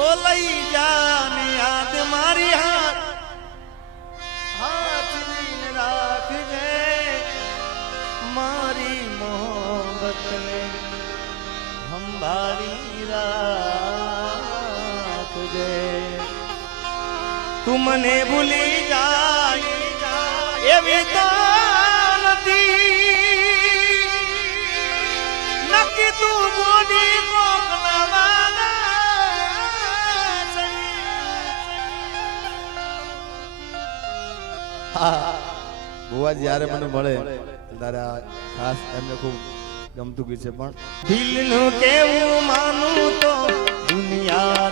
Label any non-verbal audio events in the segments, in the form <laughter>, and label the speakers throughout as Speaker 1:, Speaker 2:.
Speaker 1: ઓ લઈ જાને યાદ મારી હાથ. હાથવીને રાખજે, મારી મોહબ્બતને સંભાળી રાખજે. તું મને ભૂલી જાય, એવી તો નથી. નક્કી તું <laughs>
Speaker 2: ભુવા જ્યારે મને મળે ત્યારે આ ખાસ એમને ખૂબ ગમતું ગીત છે. પણ
Speaker 1: દિલનું કેવું માનું તો દુનિયા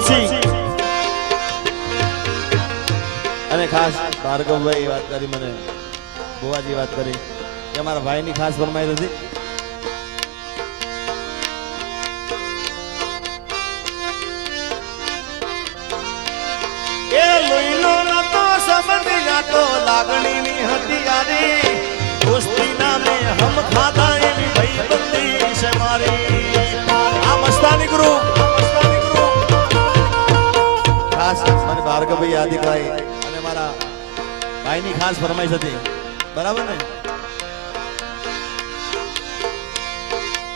Speaker 2: હિંમતસિંહ અને ખાસ ભાર્ગવભાઈ વાત કરી મને ભુવાજી વાત કરી કે મારા ભાઈની ખાસ ફરમાઈ હતી
Speaker 1: લાગણી લાગણીની હતી યારી દોસ્તી નામે હમ ખાધા.
Speaker 2: ભાર્ગવભાઈ આદિભાઈ અને મારા ભાઈની ખાસ ફરમાઈશ હતી. બરાબર ને?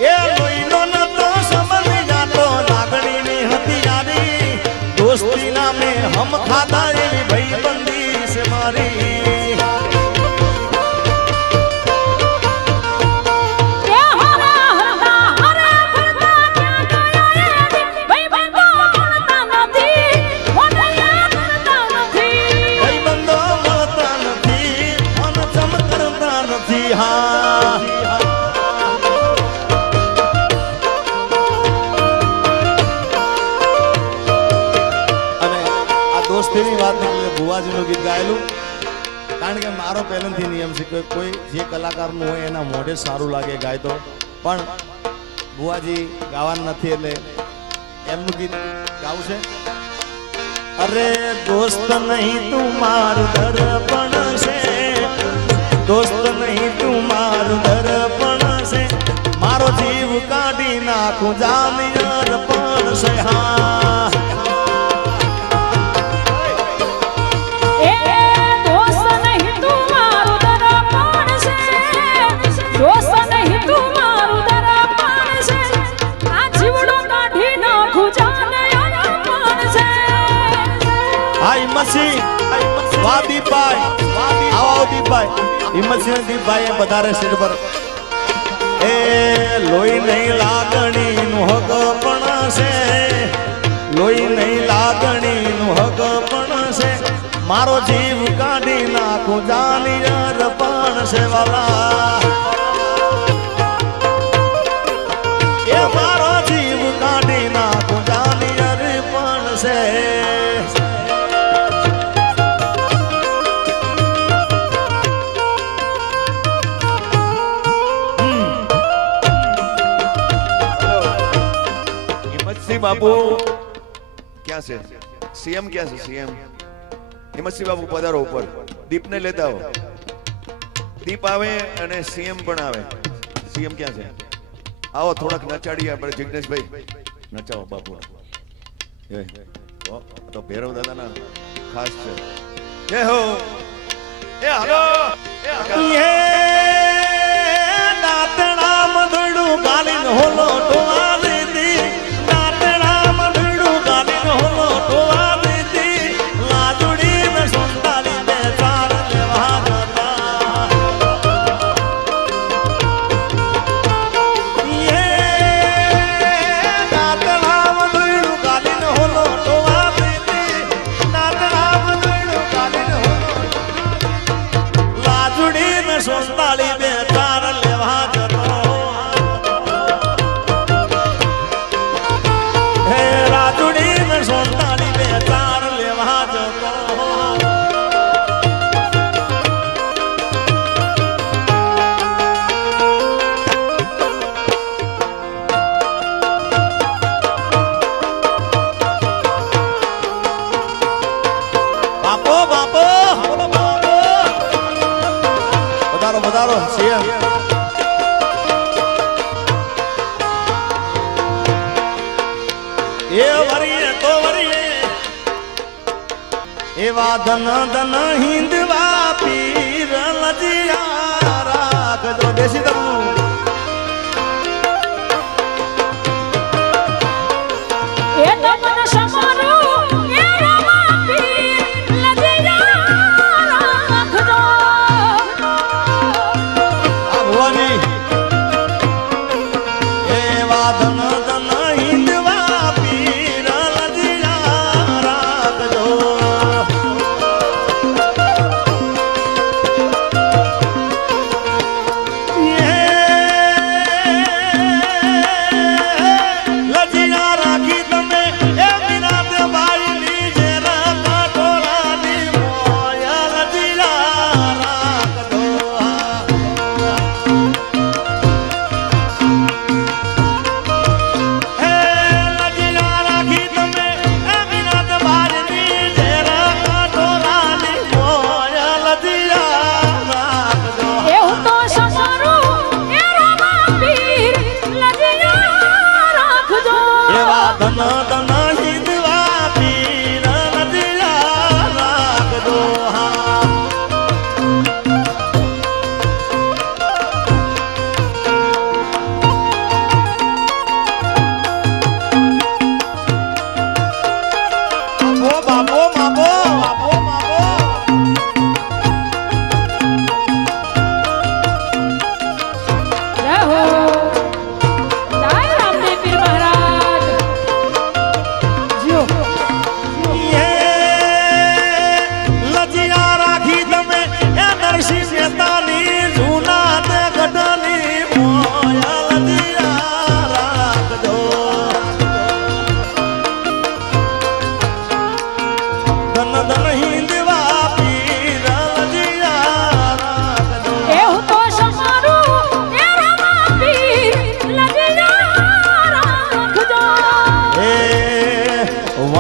Speaker 1: એ જાતો લાગણીની હતી યારી દોસ્તી નામે હમ ખાધા મારો
Speaker 2: પહેલેથી નિયમ છે કે કોઈ જે કલાકારનું હોય એના મોઢે સારું લાગે ગાય તો. પણ ભુવાજી ગાવાનું નથી એટલે એમનું ગીત ગાવું
Speaker 1: અરે દોસ્ત નહીં તું મારું દર્પણ છે. દોસ્ત નહીં તું મારું દર્પણ છે. મારો જીવ કાઢી નાખું જાની
Speaker 3: એ
Speaker 1: લોહી નહીં લાગણી નું પણ છે. લોહી નહીં લાગણી નું હક પણ છે. મારો જીવ કાઢી નાખું જાની પણ છે વાલા.
Speaker 4: બાબુ ક્યાં છે સીએમ ક્યાં છે સીએમ હિમતસિંહ બાપુ પધારો ઉપર દીપને લેતા આવો દીપ આવે અને સીએમ પણ આવે। સીએમ ક્યાં છે? આવો થોડાક નચાડીએ આપણે જિગ્નેશભાઈ. નચાવો બાપુ એ, ઓ, આ તો ભૈરવ દાદાના ખાસ છે. જય હો! એ હાલો. એ
Speaker 1: ધન ધન હિંદવા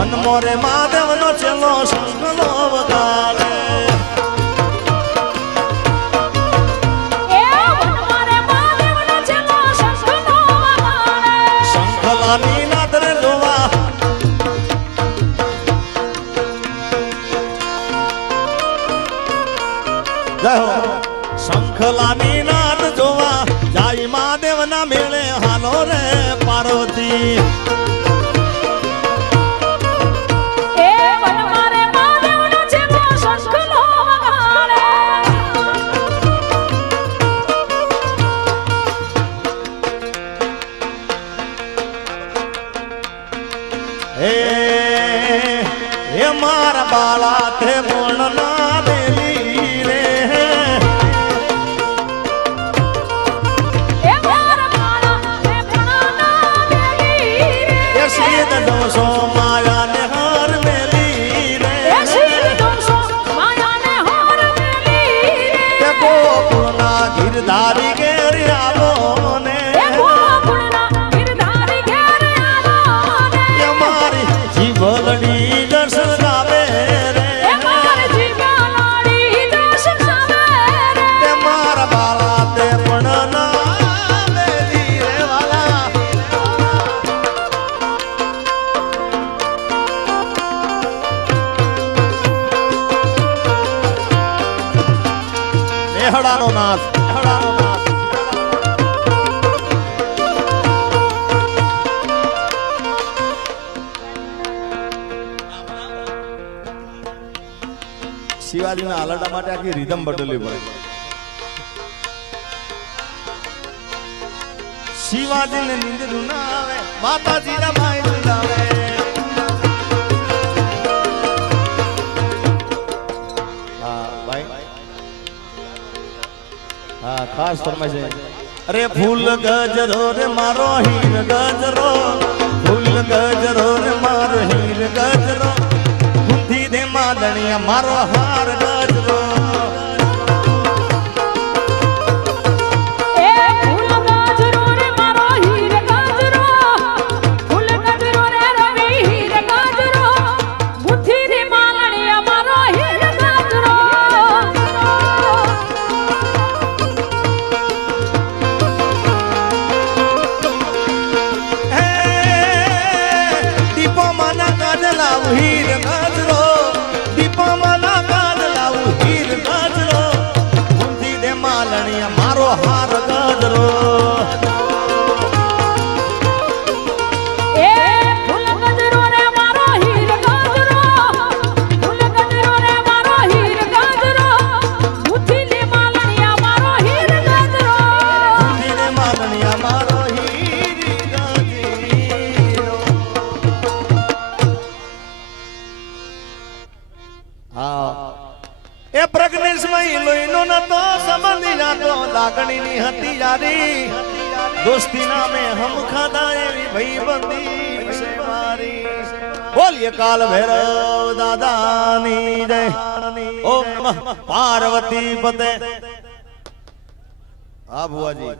Speaker 1: મોરે
Speaker 3: મહાદેવનો છેલ્લો શંખનો વગાડે.
Speaker 1: શંખલાની નાદરે જોવા. જય હો. શંખલાની નાદ જોવા. જાય મહાદેવના મેળે હાલો રે પાર્વતી. મારા બાળા તે પણ મેહડાનો નાશ. મેહડાનો નાથ શિવાજીના આલટા માટે આખી રીધમ બદલવી પડે. શિવાજીને નીંદરું ના આવે. માતાજીના ભાઈ ખાસ ફરમાય છે અરે ફૂલ ગજરો રે મારો હીર ગજરો, ફૂલ ગજરો રે મારો હીર ગજરો. બુદ્ધિ દે માદણિયા, મારો હાર ગજરો. હા.
Speaker 3: એ
Speaker 1: પ્રજ્ઞેશમાં લોહીનો નતો સંબંધી નાતો, લાગણીની હતી યારી દોસ્તી નામે હમ ખાતા એવી ભાઈબંધી છે મારી બોલીએ કાલ ભૈરવ દાદાની જય. ઓમ પાર્વતી પતે. હા, ભુવાજી.